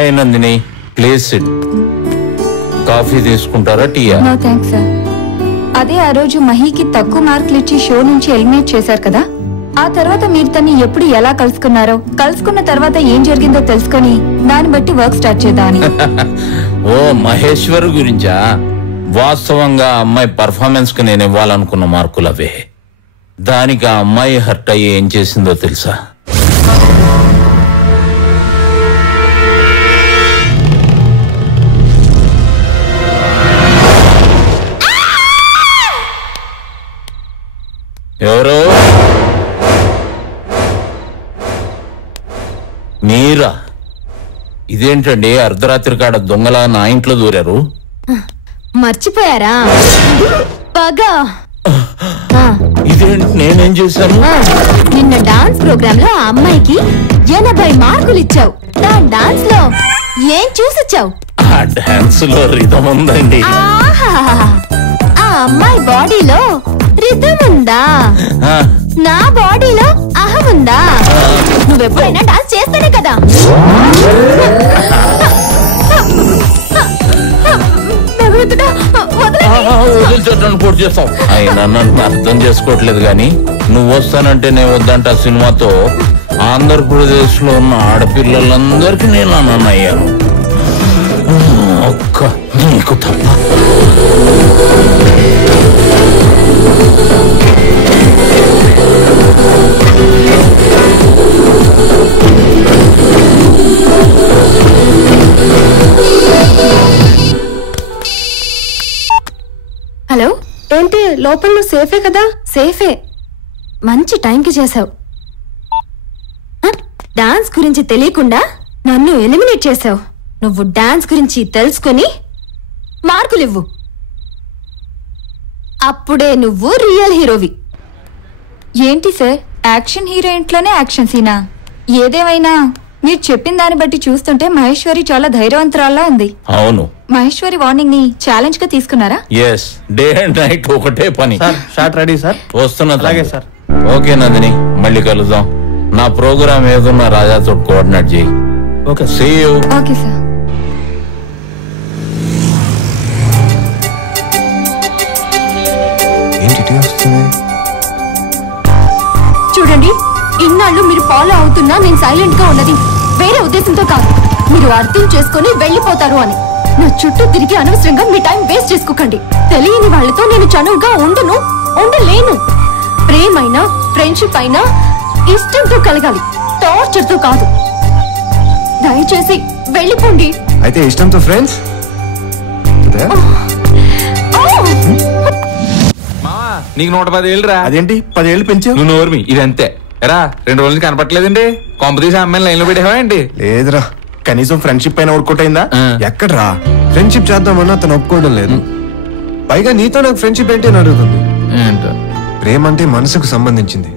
Hi Nandini, please sit. Coffee తీసుకుంటారా, టీయా? No thanks sir. అదే ఆ రోజు మహీకి తక్కువ మార్కులు ఇచ్చి షో నుంచి ఎలిమినేట్ చేశారు కదా, ఆ తర్వాత మీరు తన్ని ఎప్పుడు ఎలా కలుసుకున్నారో, కలుసుకున్న తర్వాత ఏం జరిగిందో తెలుసుకొని దాన్ని బట్టి వర్క్ స్టార్ట్ చేద్దామని. ఓ మహేశ్వర్ గురించా? వాస్తవంగా అమ్మాయి పర్ఫార్మెన్స్ కు నేను ఇవ్వాలనుకున్న మార్కులు అవే. దానికి ఆ అమ్మాయి హర్ట్ అయ్యి ఏం చేసిందో తెలుసా? ఎవరు? మీరా? ఇదేంటండి అర్ధరాత్రి కాడ దొంగలా నా ఇంట్లో దూరారు? మర్చిపోయారా? పగా ఇదేంటి, నేనేం చేశాను? నిన్న డాన్స్ ప్రోగ్రామ్ లో ఆ అమ్మాయికి 80 మార్కులు ఇచ్చావు. నా డాన్స్ లో ఏం చూసిచ్చావు? ఆ డాన్స్ లో రిథం ఉందండి. ఆ అమ్మాయి బాడీలో రిథం ఉందా? నా బాడీలో అహం ఉందా? నువ్వెప్పుడైనా డాన్స్ చేస్తేనే కదా. వదిలించడం పూర్తి చేస్తావు. అయినా నన్ను అర్థం చేసుకోవట్లేదు గాని, నువ్వు వస్తానంటే నేను వద్దంట సినిమాతో ఆంధ్రప్రదేశ్ లో ఉన్న ఆడపిల్లలందరికీ నేను అన్నయ్యాను. ఒక్క నీకు తప్ప. హలో, ఏంటి లోపల నువ్వు సేఫే కదా? సేఫే. మంచి టైంకి చేసావు. డాన్స్ గురించి తెలియకుండా నన్ను ఎలిమినేట్ చేసావు. నువ్వు డాన్స్ గురించి తెలుసుకుని మార్కులు ఇవ్వు. అప్పుడే నువ్వు రియల్ హీరోవి. ఏంటి సార్, యాక్షన్ హీరోయిన్లోనే యాక్షన్ సీనా? ఏదేమైనా మీరు చెప్పిన దాన్ని బట్టి చూస్తుంటే మహేశ్వరి చాలా ధైర్యవంతురాల్లా ఉంది. అవును. మహేశ్వరి వార్నింగ్ ని ఛాలెంజ్ గా తీసుకున్నారా? ఎస్, డే అండ్ నైట్ ఒకటే పని. Shot ready sir. వస్తున్నా. అలాగే సార్. ఓకే నందిని, మళ్ళీ కలుద్దాం. నా ప్రోగ్రామ్ ఏదున్నా రాజాతో కోఆర్డినేట్ చేయి. Okay, see you. Okay sir. చూడండి, ఇన్నాళ్ళు మీరు ఫాలో అవుతున్నా నేను సైలెంట్ గా ఉన్నది వేరే ఉద్దేశంతో కాదు. మీరు అర్థం చేసుకుని వెళ్ళిపోతారు అని. నా చుట్టూ తిరిగి అనవసరంగా మీ టైం వేస్ట్ చేసుకోకండి. తెలియని వాళ్ళతో నేను చనువుగా ఉండలేను. ప్రేమైనా ఫ్రెండ్షిప్ అయినా ఇష్టంతో కలగాలి, టార్చర్ తో కాదు. దయచేసి వెళ్ళిపోండి. అయితే ఇష్టంతో ఫ్రెండ్స్. నీకు 110 ఏళ్ళు రా. అదేంటి 10 ఏళ్ళు పెంచావు? నువ్వు నోర్మి, ఇది అంతే. ఎరా 2 రోజులు కనపట్లేదండి. కాంపిటీస్ అమ్మాయిని లైన్ లో పెట్టావా ఏంటి? లేదురా, కనీసం ఫ్రెండ్షిప్ పైన వర్కౌట్ అయిందా? ఎక్కడ్రా, ఫ్రెండ్షిప్ చేద్దామన్నా తను ఒప్పుకోవడం లేదు. పైగా నీతో నాకు ఫ్రెండ్షిప్ ఏంటి అని అడుగుతుంది. ఏంటో, ప్రేమ అంటే మనసుకు సంబంధించింది.